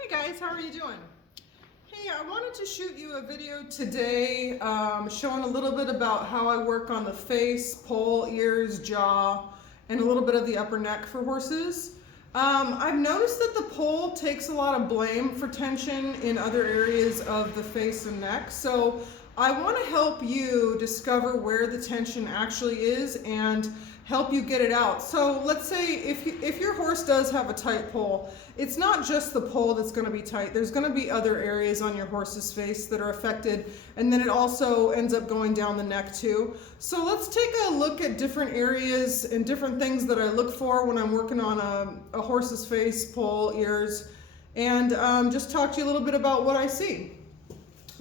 Hey guys, how are you doing? Hey, I wanted to shoot you a video today showing a little bit about how I work on the face, poll, ears, jaw, and a little bit of the upper neck for horses. I've noticed that the poll takes a lot of blame for tension in other areas of the face and neck, so I want to help you discover where the tension actually is and help you get it out. So let's say if your horse does have a tight poll, it's not just the poll that's going to be tight. There's going to be other areas on your horse's face that are affected, and then it also ends up going down the neck too. So let's take a look at different areas and different things that I look for when I'm working on a horse's face, poll, ears, and just talk to you a little bit about what I see.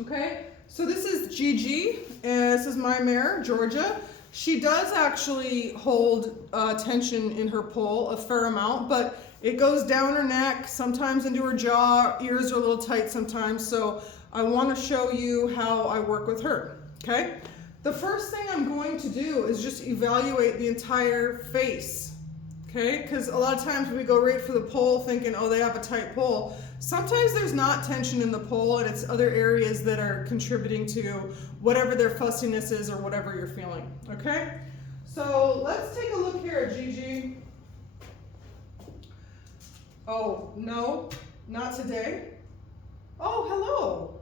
Okay, so this is Gigi, and this is my mare, Georgia. She does actually hold tension in her poll a fair amount, but it goes down her neck, sometimes into her jaw, ears are a little tight sometimes, so I want to show you how I work with her, okay? The first thing I'm going to do is just evaluate the entire face, okay? Because a lot of times we go right for the poll thinking, oh, they have a tight poll. Sometimes there's not tension in the poll and it's other areas that are contributing to whatever their fussiness is or whatever you're feeling, okay? So let's take a look here at Gigi. Oh, no, not today. Oh, hello.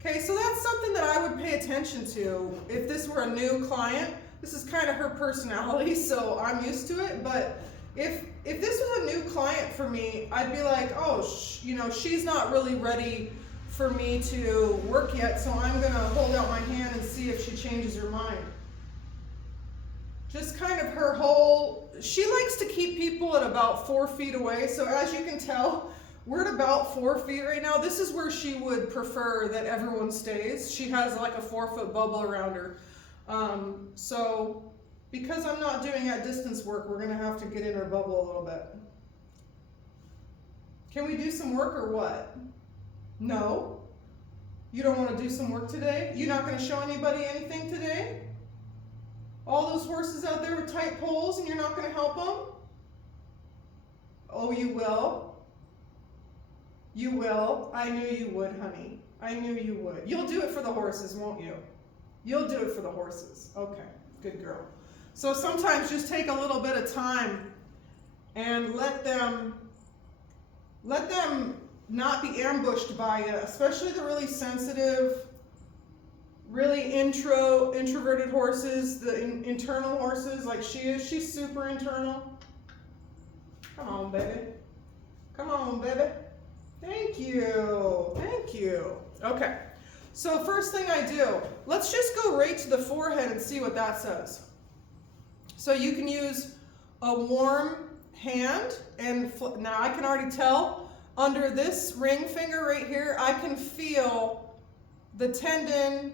Okay, so that's something that I would pay attention to if this were a new client. This is kind of her personality, so I'm used to it, but if this was a new client for me, I'd be like, oh, she's not really ready for me to work yet, so I'm gonna hold out my hand and see if she changes her mind. Just kind of her whole, she likes to keep people at about 4 feet away, so as you can tell, we're at about 4 feet right now. This is where she would prefer that everyone stays. She has like a 4-foot bubble around her. So because I'm not doing at distance work, we're gonna have to get in her bubble a little bit. Can we do some work or what? No? You don't want to do some work today? You're not going to show anybody anything today? All those horses out there with tight poles and you're not going to help them? Oh, you will? You will? I knew you would, honey. I knew you would. You'll do it for the horses, won't you? You'll do it for the horses. Okay, good girl. So sometimes just take a little bit of time and let them not be ambushed by you, especially the really sensitive, really introverted horses, the internal horses like she is. She's super internal. Come on, baby. Come on, baby. Thank you. Thank you. Okay. So first thing I do, let's just go right to the forehead and see what that says. So you can use a warm hand, and now I can already tell under this ring finger right here, I can feel the tendon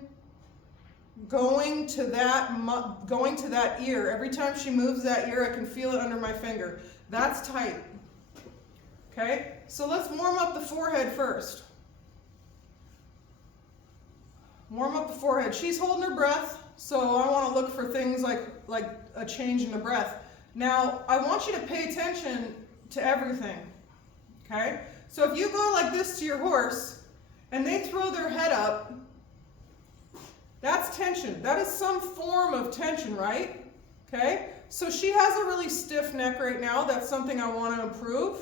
going to that ear. Every time she moves that ear, I can feel it under my finger. That's tight. Okay, so let's warm up the forehead first. Warm up the forehead. She's holding her breath, so I want to look for things like a change in the breath. Now, I want you to pay attention to everything, okay? So if you go like this to your horse, and they throw their head up, that's tension. That is some form of tension, right? Okay? So she has a really stiff neck right now. That's something I want to improve.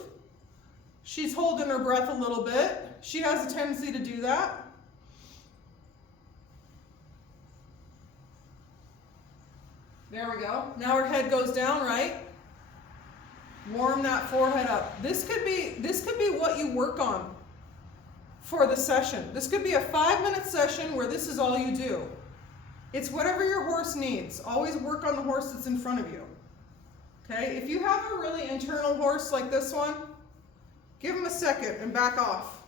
She's holding her breath a little bit. She has a tendency to do that. There we go. Now her head goes down, right? Warm that forehead up. This could be what you work on for the session. This could be a 5-minute session where this is all you do. It's whatever your horse needs. Always work on the horse that's in front of you. Okay? If you have a really internal horse like this one, give them a second and back off.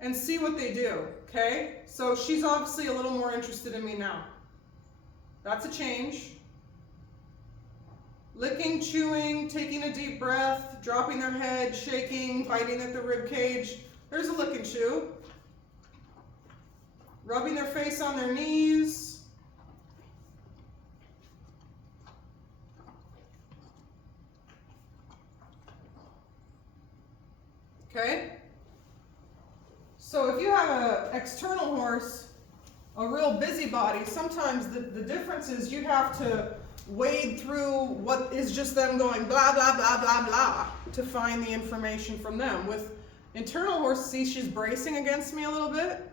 And see what they do. Okay? So she's obviously a little more interested in me now. That's a change. Licking, chewing, taking a deep breath, dropping their head, shaking, biting at the rib cage. There's a lick and chew. Rubbing their face on their knees. Okay? So if you have an external horse, a real busybody, sometimes the difference is you have to wade through what is just them going blah, blah, blah, blah, blah to find the information from them. With internal horses, see she's bracing against me a little bit.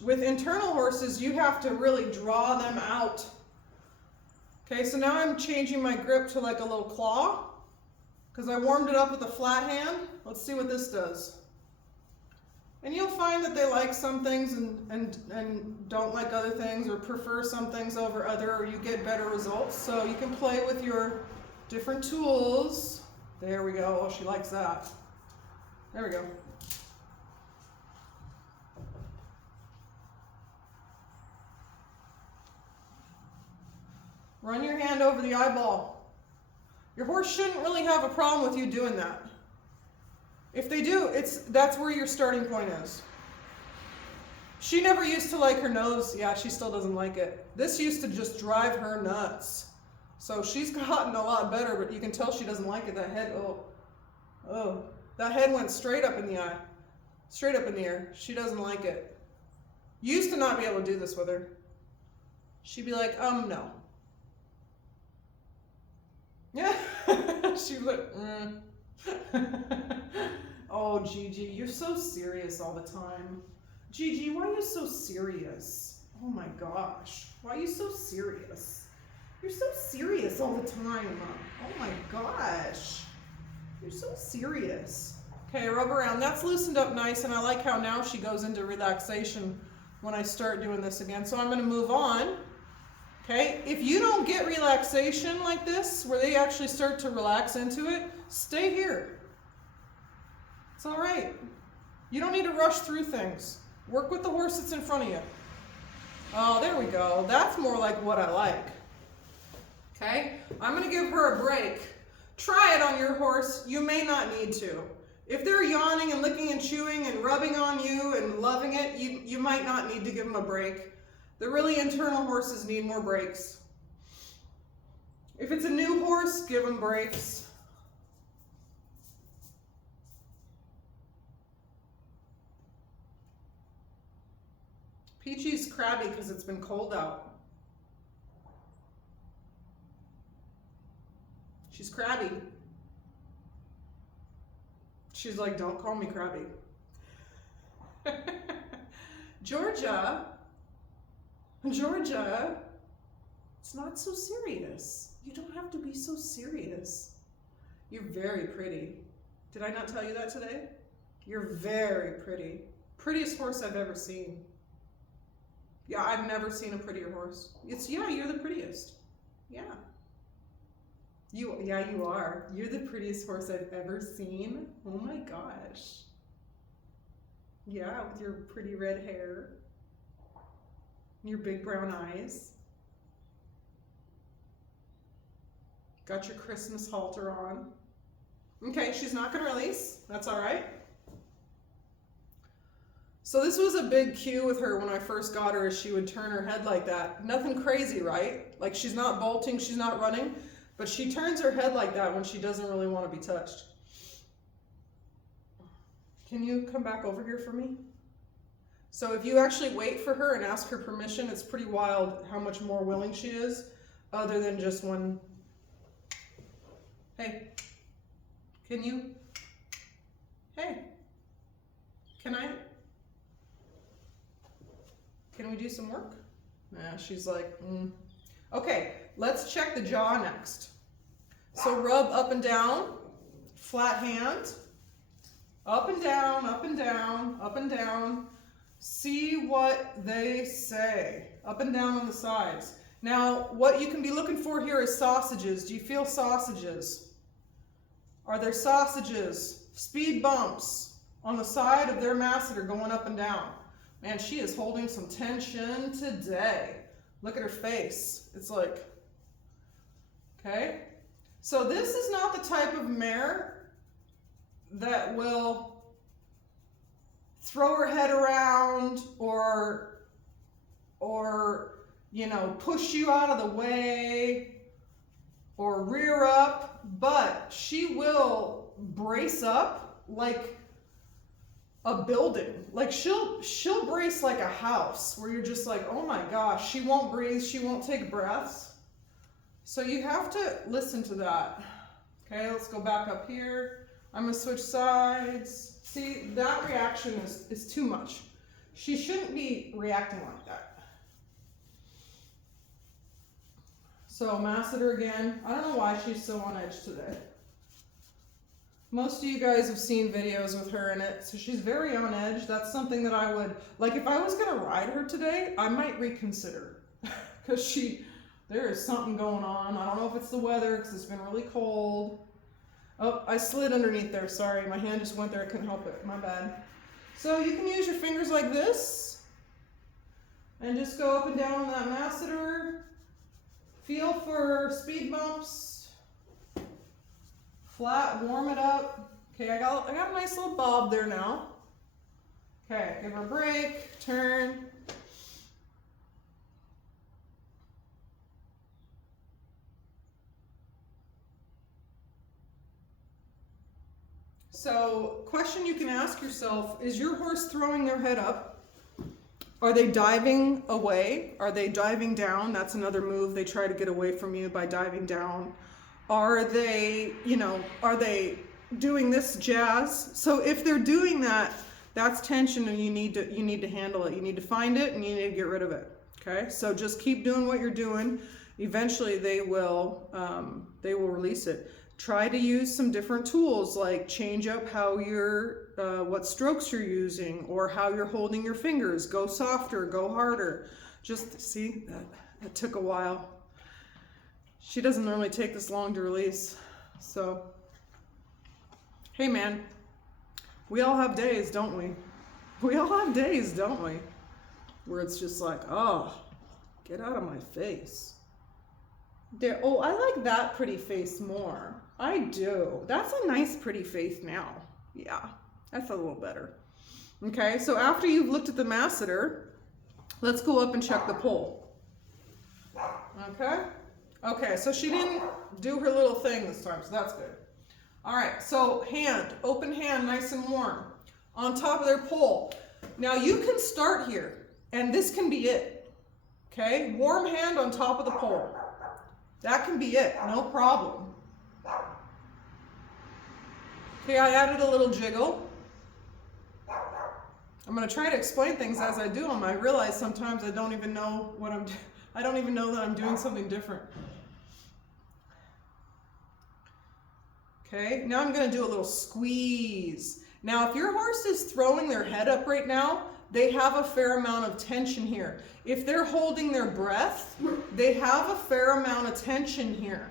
With internal horses, you have to really draw them out. Okay, so now I'm changing my grip to like a little claw because I warmed it up with a flat hand. Let's see what this does. And you'll find that they like some things and don't like other things, or prefer some things over other, or you get better results. So you can play with your different tools. There we go. Oh, she likes that. There we go. Run your hand over the eyeball. Your horse shouldn't really have a problem with you doing that. If they do, that's where your starting point is. She never used to like her nose. Yeah, she still doesn't like it. This used to just drive her nuts. So she's gotten a lot better, but you can tell she doesn't like it. That head, oh, that head went straight up in the eye. Straight up in the air. She doesn't like it. Used to not be able to do this with her. She'd be like, no. Yeah. She'd be like, Oh, Gigi, you're so serious all the time. Gigi, why are you so serious? Oh my gosh, why are you so serious? You're so serious all the time. Oh my gosh, you're so serious. Okay, rub around. That's loosened up nice, and I like how now she goes into relaxation when I start doing this again. So I'm going to move on. Okay, if you don't get relaxation like this, where they actually start to relax into it, stay here. It's all right. You don't need to rush through things. Work with the horse that's in front of you. Oh, there we go. That's more like what I like. Okay, I'm going to give her a break. Try it on your horse. You may not need to. If they're yawning and licking and chewing and rubbing on you and loving it, you might not need to give them a break. The really internal horses need more breaks. If it's a new horse, give them breaks. Peachy's crabby because it's been cold out. She's crabby. She's like, don't call me crabby. Georgia, it's not so serious. You don't have to be so serious. You're very pretty. Did I not tell you that today? You're very pretty. Prettiest horse I've ever seen. Yeah, I've never seen a prettier horse. You're the prettiest. Yeah. You are. You're the prettiest horse I've ever seen. Oh my gosh. Yeah, with your pretty red hair. And your big brown eyes. Got your Christmas halter on. Okay, she's not gonna release. That's all right. So this was a big cue with her when I first got her, is she would turn her head like that. Nothing crazy, right? Like she's not bolting, she's not running, but she turns her head like that when she doesn't really want to be touched. Can you come back over here for me? So if you actually wait for her and ask her permission, it's pretty wild how much more willing she is, other than just when, hey, can you? Hey, can we do some work? Nah, she's like, Okay, let's check the jaw next. So rub up and down, flat hand, up and down, up and down, up and down. See what they say. Up and down on the sides. Now, what you can be looking for here is sausages. Do you feel sausages? Are there sausages? Speed bumps on the side of their masseter going up and down. Man, she is holding some tension today. Look at her face. It's like, okay. So this is not the type of mare that will throw her head around or push you out of the way or rear up, but she will brace up like a building. Like she'll brace like a house where you're just like, oh my gosh, she won't breathe, she won't take breaths. So you have to listen to that. Okay, let's go back up here. I'm gonna switch sides. See, that reaction is too much. She shouldn't be reacting like that. So masseter again. I don't know why she's so on edge today. Most of you guys have seen videos with her in it, so she's very on edge. That's something that I would, like if I was gonna ride her today, I might reconsider. Because there is something going on. I don't know if it's the weather, because it's been really cold. Oh, I slid underneath there, sorry. My hand just went there, I couldn't help it, my bad. So you can use your fingers like this, and just go up and down on that masseter. Feel for speed bumps. Flat, warm it up. Okay, I got a nice little bob there now. Okay, give her a break, turn. So, question you can ask yourself, is your horse throwing their head up? Are they diving away? Are they diving down? That's another move. They try to get away from you by diving down. Are they, are they doing this jazz? So if they're doing that, that's tension and you need to handle it. You need to find it and you need to get rid of it. Okay? So just keep doing what you're doing. Eventually they will release it. Try to use some different tools, like change up how what strokes you're using or how you're holding your fingers. Go softer, go harder. Just see, that took a while. She doesn't normally take this long to release. So, hey man, we all have days, don't we? We all have days, don't we? Where it's just like, oh, get out of my face. There, oh, I like that pretty face more. I do. That's a nice pretty face now. Yeah, that's a little better. Okay, so after you've looked at the masseter, let's go up and check the pole. Okay? Okay, so she didn't do her little thing this time, so that's good. All right, so hand, open hand, nice and warm, on top of their pole. Now you can start here, and this can be it. Okay, warm hand on top of the pole. That can be it, no problem. Okay, I added a little jiggle. I'm going to try to explain things as I do them. I realize sometimes I don't even know what I don't even know that I'm doing something different. Okay, now I'm going to do a little squeeze. Now, if your horse is throwing their head up right now, they have a fair amount of tension here. If they're holding their breath, they have a fair amount of tension here.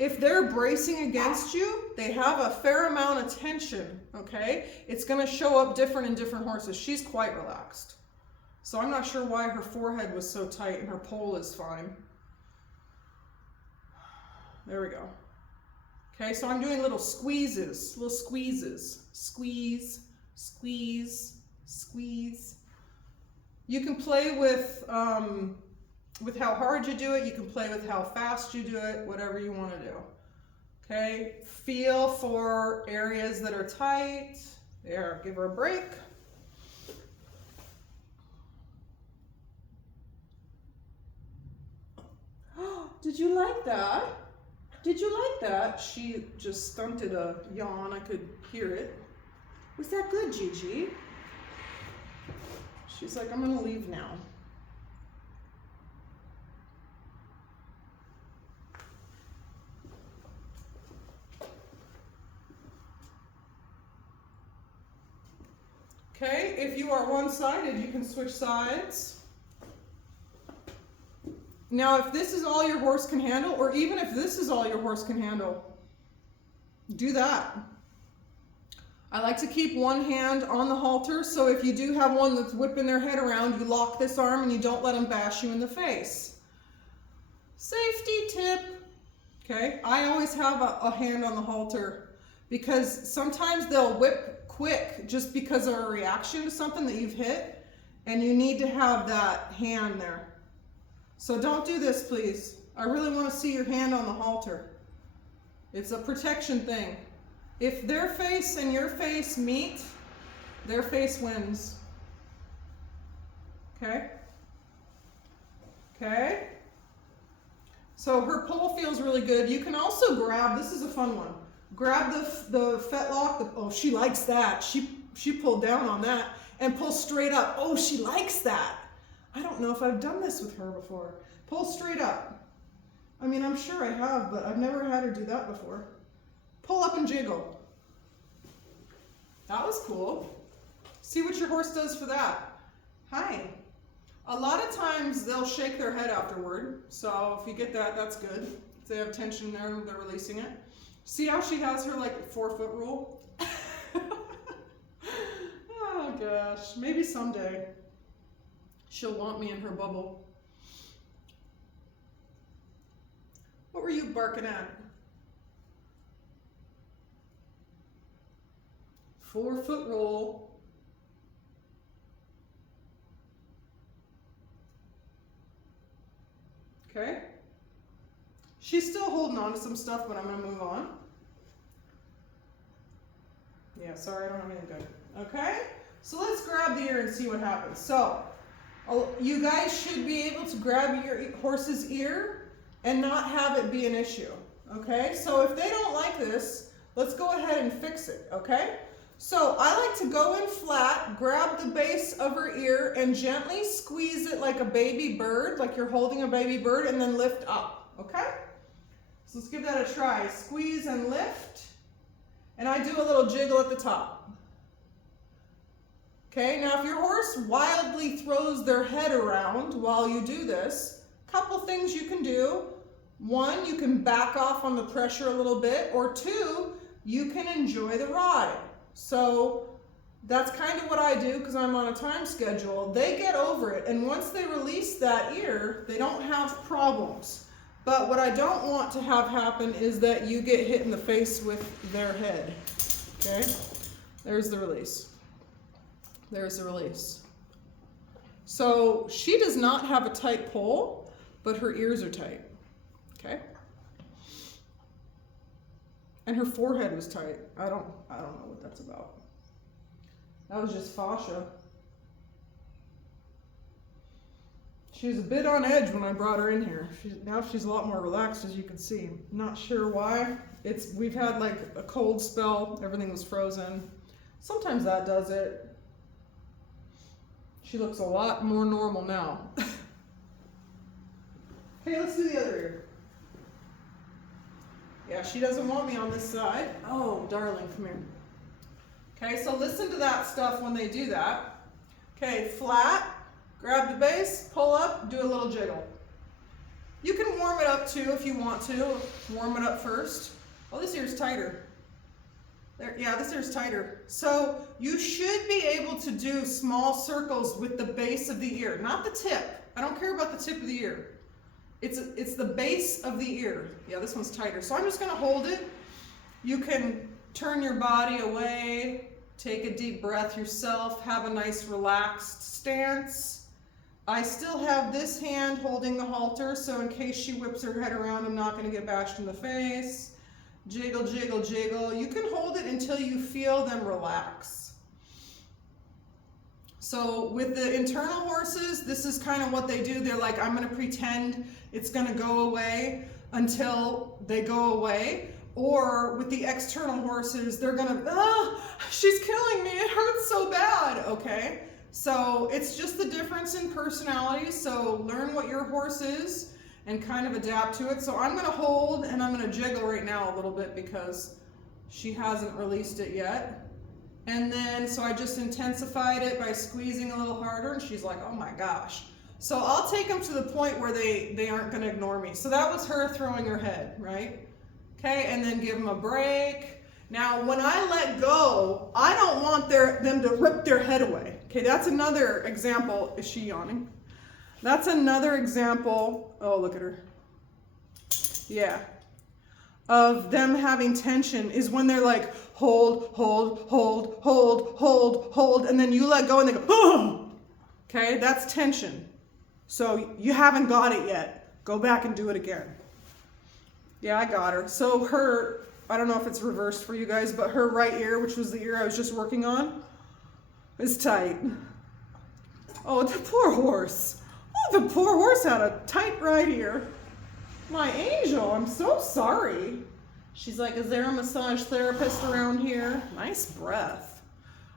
If they're bracing against you, they have a fair amount of tension, okay? It's going to show up different in different horses. She's quite relaxed. So I'm not sure why her forehead was so tight and her pole is fine. There we go. Okay, so I'm doing little squeezes, Squeeze, squeeze, squeeze. You can play with how hard you do it. You can play with how fast you do it, whatever you want to do. Okay, feel for areas that are tight. There, give her a break. Did you like that? Did you like that? She just stunted a yawn. I could hear it. Was that good, Gigi? She's like, I'm gonna leave now. Okay, if you are one-sided, you can switch sides. Now, if this is all your horse can handle, or even if this is all your horse can handle, do that. I like to keep one hand on the halter, so if you do have one that's whipping their head around, you lock this arm and you don't let them bash you in the face. Safety tip. Okay, I always have a hand on the halter because sometimes they'll whip quick just because of a reaction to something that you've hit, and you need to have that hand there. So don't do this, please. I really want to see your hand on the halter. It's a protection thing. If their face and your face meet, their face wins. Okay? Okay? So her pull feels really good. You can also grab, this is a fun one. Grab the fetlock. Oh, she likes that. She pulled down on that and pull straight up. Oh, she likes that. I don't know if I've done this with her before. Pull straight up. I mean, I'm sure I have, but I've never had her do that before. Pull up and jiggle. That was cool. See what your horse does for that. Hi. A lot of times they'll shake their head afterward. So if you get that, that's good. If they have tension there, they're releasing it. See how she has her like 4-foot rule? Oh gosh, maybe someday she'll want me in her bubble. What were you barking at? 4-foot roll. Okay. She's still holding on to some stuff, but I'm going to move on. Yeah, sorry, I don't have anything good. Okay, so let's grab the ear and see what happens. So, you guys should be able to grab your horse's ear and not have it be an issue. Okay, so if they don't like this, let's go ahead and fix it. Okay, so I like to go in flat, grab the base of her ear and gently squeeze it like a baby bird, like you're holding a baby bird, and then lift up. Okay, so let's give that a try. Squeeze and lift, and I do a little jiggle at the top. Okay, now if your horse wildly throws their head around while you do this, couple things you can do. One, you can back off on the pressure a little bit, or two, you can enjoy the ride. So that's kind of what I do because I'm on a time schedule. They get over it, and once they release that ear, they don't have problems. But what I don't want to have happen is that you get hit in the face with their head. Okay, there's the release. There's the release. So she does not have a tight pull, but her ears are tight. Okay. And her forehead was tight. I don't know what that's about. That was just fascia. She was a bit on edge when I brought her in here. Now she's a lot more relaxed, as you can see. Not sure why. We've had like a cold spell. Everything was frozen. Sometimes that does it. She looks a lot more normal now. Okay, let's do the other ear. Yeah, she doesn't want me on this side. Oh, darling, come here. Okay, so listen to that stuff when they do that. Okay, flat, grab the base, pull up, do a little jiggle. You can warm it up too if you want to. Warm it up first. Oh, this ear's tighter. There, yeah, this ear's tighter. So you should be able to do small circles with the base of the ear, not the tip. I don't care about the tip of the ear. It's the base of the ear. Yeah, this one's tighter. So I'm just going to hold it. You can turn your body away, take a deep breath yourself, have a nice relaxed stance. I still have this hand holding the halter, so in case she whips her head around, I'm not going to get bashed in the face. Jiggle, jiggle, jiggle. You can hold it until you feel them relax. So with the internal horses, this is kind of what they do. They're like, I'm going to pretend it's going to go away until they go away. Or with the external horses, they're going to, she's killing me. It hurts so bad. Okay. So it's just the difference in personality. So learn what your horse is and kind of adapt to it. So I'm going to hold and I'm going to jiggle right now a little bit because she hasn't released it yet. And then, so I just intensified it by squeezing a little harder, and she's like, oh my gosh. So I'll take them to the point where they aren't going to ignore me. So that was her throwing her head, right? Okay, and then give them a break. Now, when I let go, I don't want them to rip their head away. Okay, that's another example. Is she yawning? That's another example. Oh, look at her. Yeah. Of them having tension is when they're like, hold, hold, hold, hold, hold, hold, and then you let go and they go, oh! Okay, that's tension. So you haven't got it yet. Go back and do it again. Yeah, I got her. So her I don't know if it's reversed for you guys, but her right ear, which was the ear I was just working on, is tight. Oh, the poor horse. Oh, the poor horse had a tight right ear. My angel, I'm so sorry. She's like, is there a massage therapist around here? Nice breath.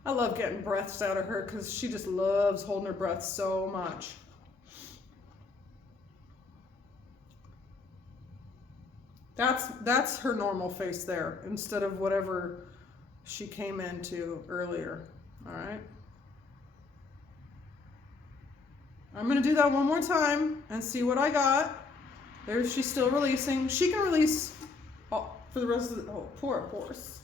I love getting breaths out of her because she just loves holding her breath so much. That's her normal face there instead of whatever she came into earlier. All right. I'm going to do that one more time and see what I got. There, she's still releasing. She can release for the rest of the, oh, poor horse.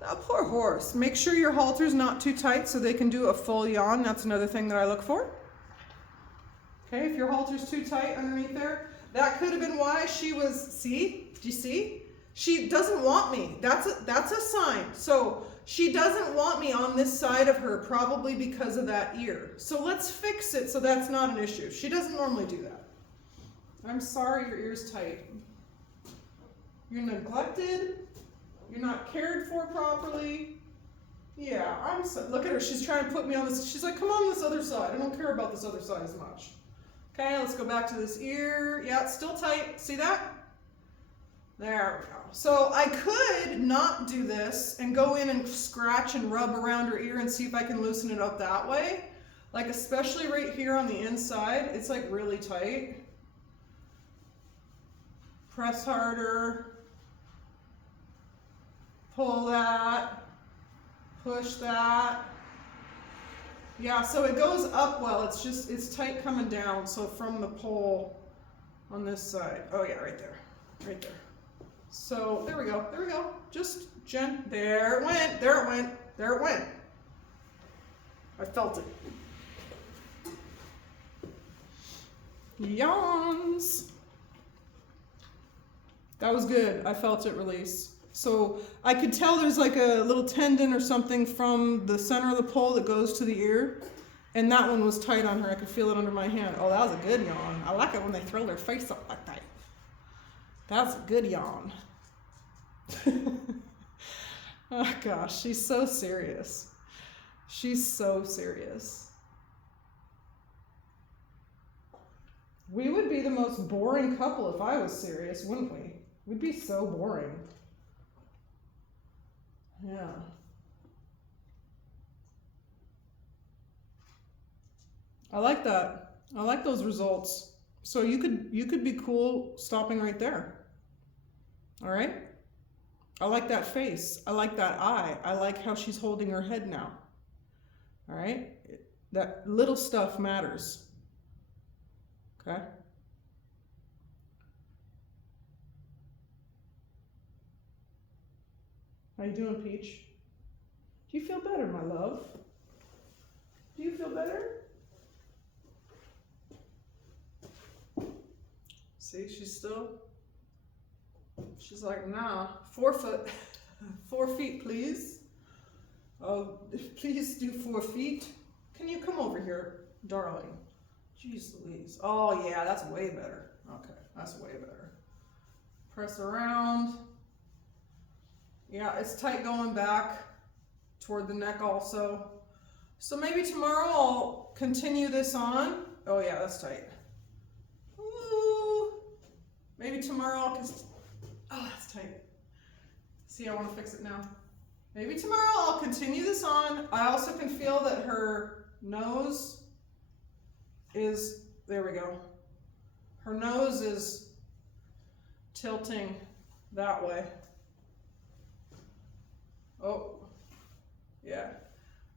That poor horse. Make sure your halter's not too tight so they can do a full yawn. That's another thing that I look for. Okay, if your halter's too tight underneath there, that could have been why she was, see? Do you see? She doesn't want me. That's a sign. So she doesn't want me on this side of her, probably because of that ear. So let's fix it so that's not an issue. She doesn't normally do that. I'm sorry your ear's tight. You're neglected. You're not cared for properly. Yeah, I'm so, look at her. She's trying to put me on this. She's like, come on this other side. I don't care about this other side as much. Okay, let's go back to this ear. Yeah, it's still tight. See that? There we go. So I could not do this and go in and scratch and rub around her ear and see if I can loosen it up that way. Like especially right here on the inside, it's like really tight. Press harder. Pull that. Push that. Yeah, so it goes up well. It's tight coming down. So from the pole on this side. Oh yeah, right there. Right there. So there we go. There we go. Just there it went. There it went. There it went. I felt it. Yawns. That was good. I felt it release. So I could tell there's like a little tendon or something from the center of the pole that goes to the ear. And that one was tight on her. I could feel it under my hand. Oh, that was a good yawn. I like it when they throw their face up like that. That's a good yawn. Oh gosh, she's so serious. She's so serious. We would be the most boring couple if I was serious, wouldn't we? We'd be so boring. Yeah. I like that. I like those results. So you could be cool stopping right there. All right? I like that face. I like that eye. I like how she's holding her head now. All right? That little stuff matters. Okay? How you doing, Peach? Do you feel better, my love? Do you feel better? See, she's like, nah, 4 foot, 4 feet, please. Oh, please do 4 feet. Can you come over here, darling? Jeez Louise. Oh yeah, that's way better. Okay, that's way better. Press around. Yeah, it's tight going back toward the neck also. So maybe tomorrow I'll continue this on. Oh yeah, that's tight. Ooh. Maybe tomorrow I'll, oh, that's tight. See, I want to fix it now. Maybe tomorrow I'll continue this on. I also can feel that her nose is, there we go. Her nose is tilting that way. Oh, yeah.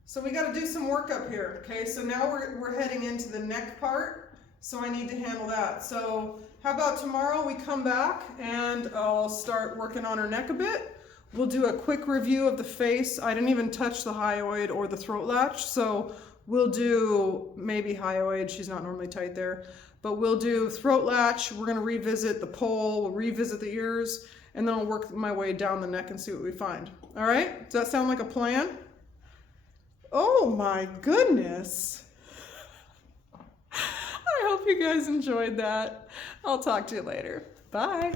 So we got to do some work up here, okay? So now we're heading into the neck part, so I need to handle that. So how about tomorrow we come back and I'll start working on her neck a bit. We'll do a quick review of the face. I didn't even touch the hyoid or the throat latch, so we'll do maybe hyoid. She's not normally tight there. But we'll do throat latch. We're going to revisit the pole. We'll revisit the ears. And then I'll work my way down the neck and see what we find. All right? Does that sound like a plan? Oh my goodness. I hope you guys enjoyed that. I'll talk to you later. Bye.